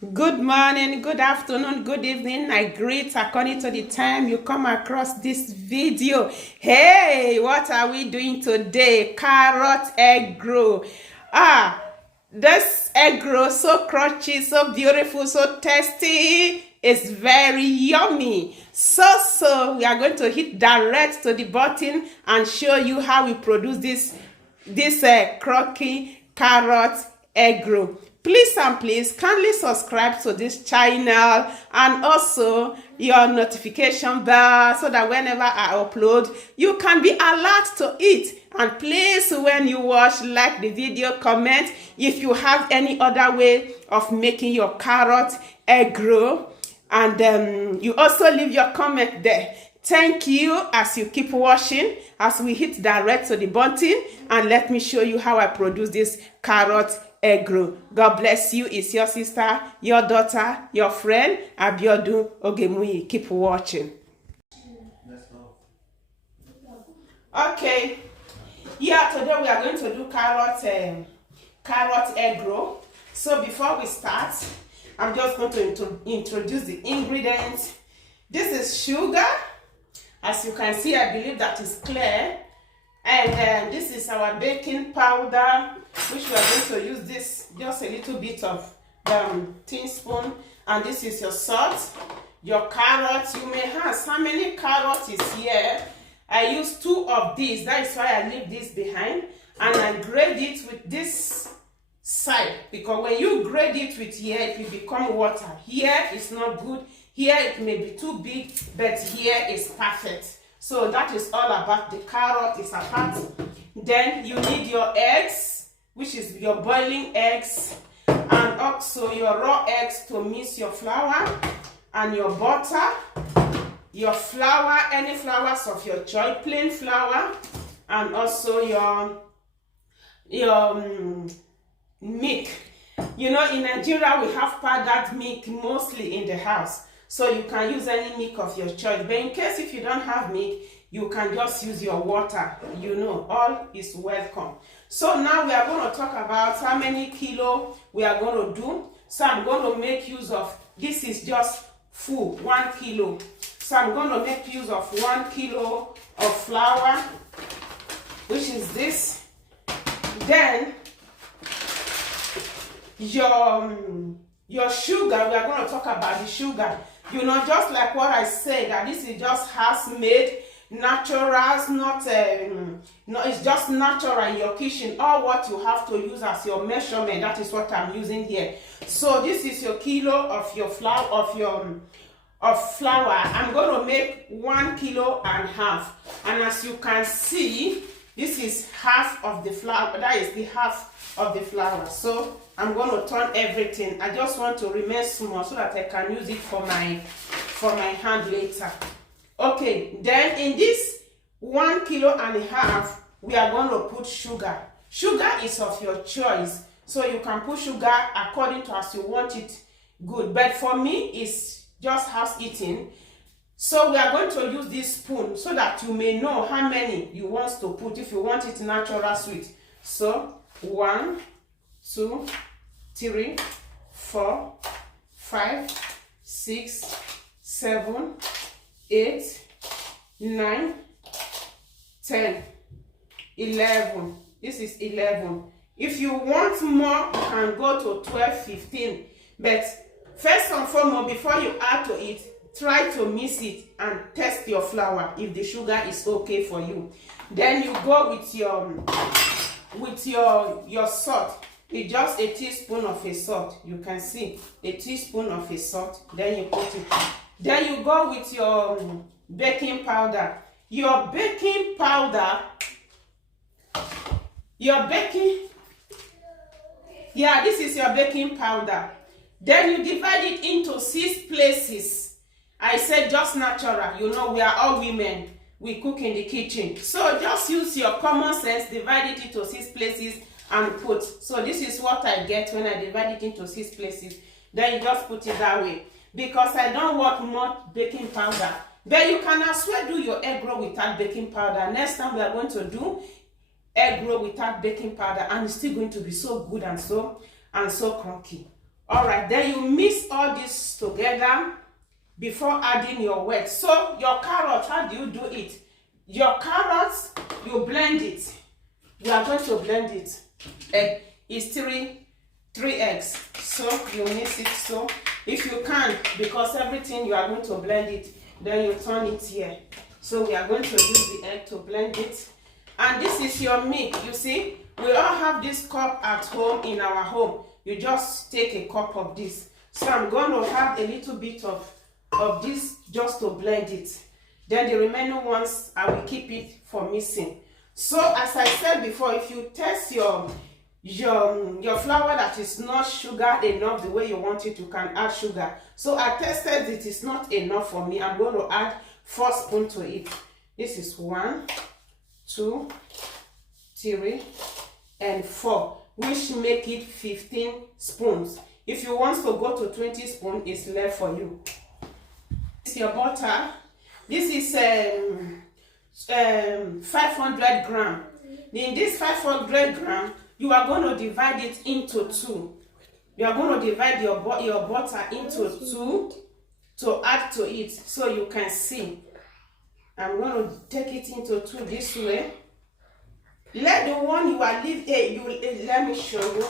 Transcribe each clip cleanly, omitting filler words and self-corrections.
Good morning, good afternoon, good evening. I greet according to the time you come across this video. Hey, what are we doing today? Carrot egg roll. This egg roll, so crunchy, so beautiful, so tasty. It's very yummy. So we are going to hit direct to the button and show you how we produce this crocky carrot egg roll. Please and please kindly subscribe to this channel and also your notification bell so that whenever I upload you can be alert to it. And please, when you watch, like the video, comment if you have any other way of making your carrot egg roll, and you also leave your comment there. Thank you as you keep watching as we hit direct to the button, and let me show you how I produce this carrot egg roll. God bless you. It's your sister, your daughter, your friend, Abiodun Ogemuyi. Keep watching. Okay. Yeah, today we are going to do carrot egg roll. So before we start, I'm just going to introduce the ingredients. This is sugar. As you can see, I believe that is clear. And this is our baking powder, which we are going to use this, just a little bit of teaspoon. And this is your salt, your carrots. You may ask how many carrots is here. I use 2 of these. That is why I leave this behind. And I grate it with this side, because when you grate it with here, it will become water. Here is not good. Here it may be too big, but here is perfect. So that is all about the carrot is apart. Then you need your eggs, which is your boiling eggs, and also your raw eggs to mix your flour, and your butter, your flour, any flours of your choice, plain flour, and also your milk. You know, in Nigeria we have powdered milk mostly in the house, so you can use any milk of your choice. But in case if you don't have milk, you can just use your water. You know, all is welcome. So now we are going to talk about how many kilo we are going to do. So I'm going to make use of, this is just full 1 kilo. So I'm going to make use of 1 kilo of flour, which is this. Then your sugar, we are going to talk about the sugar. You know, just like what I said, that this is just house-made, natural, not no, it's just natural in your kitchen. All what you have to use as your measurement, that is what I'm using here. So this is your kilo of your flour, of flour. I'm going to make 1.5 kilos. And as you can see, this is half of the flour. That is the half of the flour. So I'm going to turn everything. I just want to remain small so that I can use it for my hand later. Okay, then in this 1.5 kilos, we are going to put sugar. Sugar is of your choice, so you can put sugar according to as you want it good. But for me, it's just house eating. So we are going to use this spoon so that you may know how many you want to put if you want it natural sweet. So 1, 2, 3, 4, 5, 6, 7, 8, 9, 10, 11. This is 11. If you want more, you can go to 12, 15. But first and foremost, before you add to it, try to mix it and test your flour if the sugar is okay for you. Then you go with your salt. It's just a teaspoon of a salt. You can see a teaspoon of a salt. Then you put it. Then you go with your baking powder. Your baking powder. Yeah, this is your baking powder. Then you divide it into 6 places. I said just natural. You know, we are all women. We cook in the kitchen. So just use your common sense, divide it into 6 places and put. So this is what I get when I divide it into 6 places. Then you just put it that way. Because I don't want more baking powder. But you can as well do your egg roll without baking powder. Next time we are going to do egg roll without baking powder, and it's still going to be so good and so crunchy. All right, then you mix all this together before adding your wet. So your carrot, how do you do it? Your carrots, you blend it. We are going to blend it. Egg is three eggs. So you mix it. So if you can, because everything you are going to blend it, then you turn it here. So we are going to use the egg to blend it. And this is your milk. You see, we all have this cup at home in our home. You just take a cup of this. So I'm going to have a little bit of this just to blend it. Then the remaining ones, I will keep it for mixing. So as I said before, if you test your flour that is not sugar enough the way you want it, you can add sugar. So I tested it is not enough for me. I'm going to add 4 spoons to it. This is 1, 2, 3, and 4, which make it 15 spoons. If you want to go to 20 spoons, it's left for you. This is your butter. This is 500 grams. In this 500 grams, you are going to divide it into 2. You are going to divide your butter into 2 to add to it, so you can see. I'm going to take it into 2 this way. Let the one you are leaving, let me show you.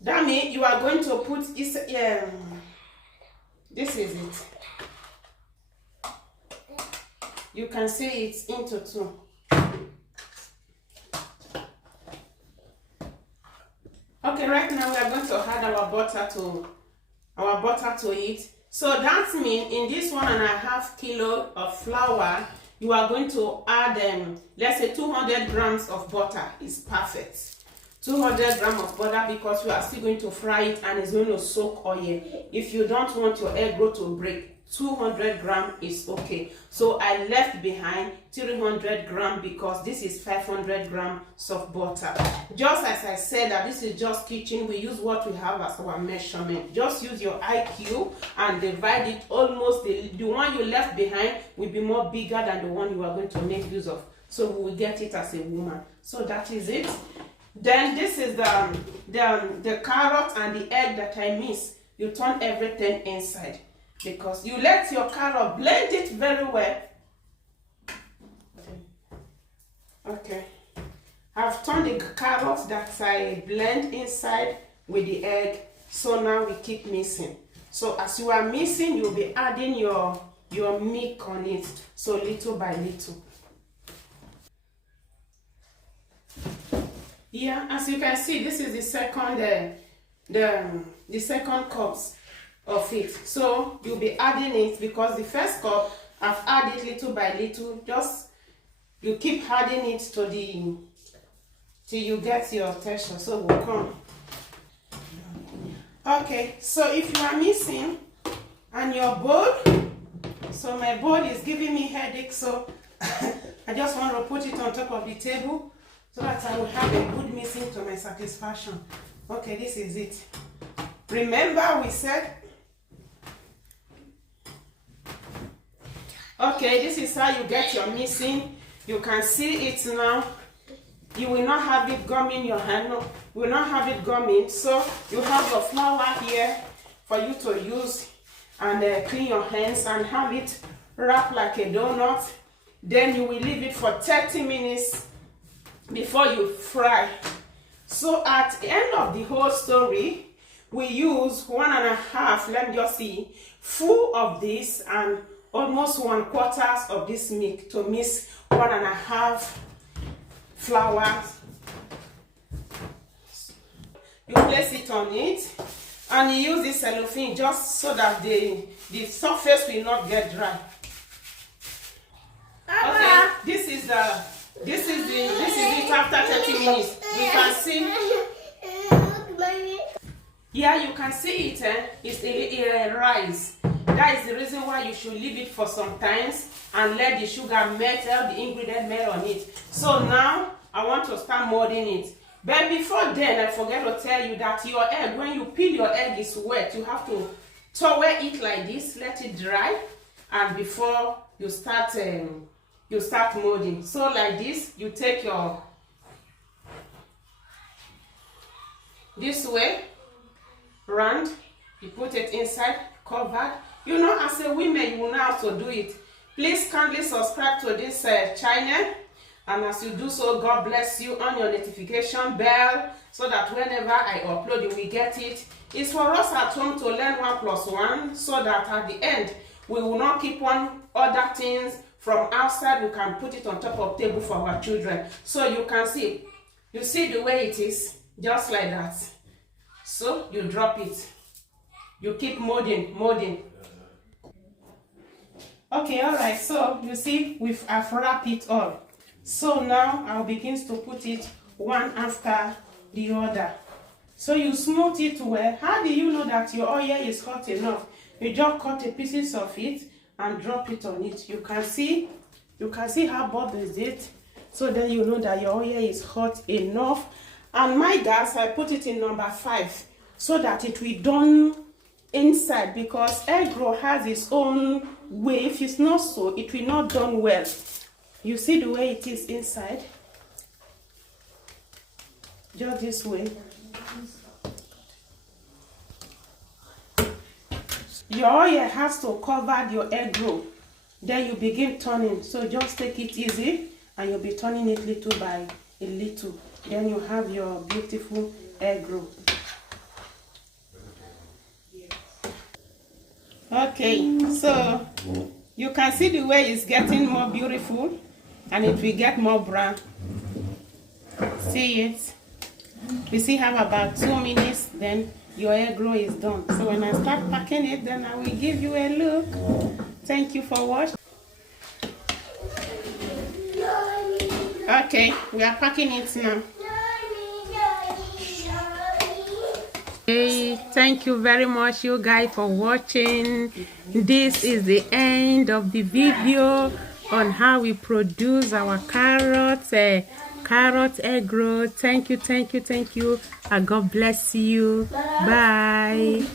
That means you are going to put this, this is it. You can see it's into 2. Okay, right now we are going to add our butter to it. So that means in this 1.5 kilos of flour, you are going to add, let's say 200 grams of butter is perfect. 200 grams of butter, because we are still going to fry it and it's going to soak oil. If you don't want your egg roll to break, 200 grams is okay. So I left behind 300 grams because this is 500 grams of butter. Just as I said that this is just kitchen, we use what we have as our measurement. Just use your IQ and divide it. Almost the one you left behind will be more bigger than the one you are going to make use of. So we will get it as a woman. So that is it. Then this is the carrot and the egg that I missed. You turn everything inside, because you let your carrot blend it very well. Okay, I've turned the carrot that I blend inside with the egg. So now we keep mixing. So as you are mixing, you'll be adding your milk on it. So little by little. Yeah, as you can see, this is the second cups of it. So you'll be adding it, because the first cup I've added little by little. Just you keep adding it to till you get your texture. So we'll come. Okay, so if you are missing and your bowl, so my bowl is giving me headache, so I just want to put it on top of the table so that I will have a good mixing to my satisfaction. Okay, this is it. Remember we said, okay, this is how you get your mixing. You can see it now. You will not have it gumming your hand. No, you will not have it gumming. So you have your flour here for you to use and clean your hands and have it wrapped like a donut. Then you will leave it for 30 minutes before you fry. So at the end of the whole story, we use 1.5, let me just see, full of this and almost 1/4 of this milk to mix 1.5 flour. You place it on it and you use this cellophane just so that the surface will not get dry. Okay, this is it after 30 minutes. You can see. Yeah, you can see it. It's a rise. That is the reason why you should leave it for some time and let the sugar melt, the ingredient melt on it. So now I want to start molding it. But before then, I forget to tell you that your egg, when you peel your egg, is wet. You have to towel it like this, let it dry, and before you start molding. So like this, you take this way, round, you put it inside, covered. You know, as a woman, you will know how to do it. Please kindly subscribe to this channel, and as you do so, God bless you. On your notification bell so that whenever I upload, you will get it. It's for us at home to learn 1 plus 1, so that at the end we will not keep on other things from outside. We can put it on top of table for our children. So you can see, you see the way it is, just like that. So you drop it, you keep molding. Okay, all right, so you see I've wrapped it all. So now I'll begin to put it one after the other. So you smooth it well. How do you know that your oil is hot enough? You just cut a pieces of it and drop it on it. You can see how bubbles it. So then you know that your oil is hot enough. And my gas, I put it in number 5 so that it will done inside, because egg roll has its own way. If it's not so, it will not done well. You see the way it is inside? Just this way. Your oil has to cover your egg roll. Then you begin turning. So just take it easy and you'll be turning it little by a little. Then you have your beautiful egg roll. Okay, so you can see the way it's getting more beautiful, and it will get more brown. See it? We still have about 2 minutes, then your egg roll is done. So when I start packing it, then I will give you a look. Thank you for watching. Okay, we are packing it now. Hey, thank you very much, you guys, for watching. This is the end of the video on how we produce our carrot egg roll. Thank you, and God bless you. Bye.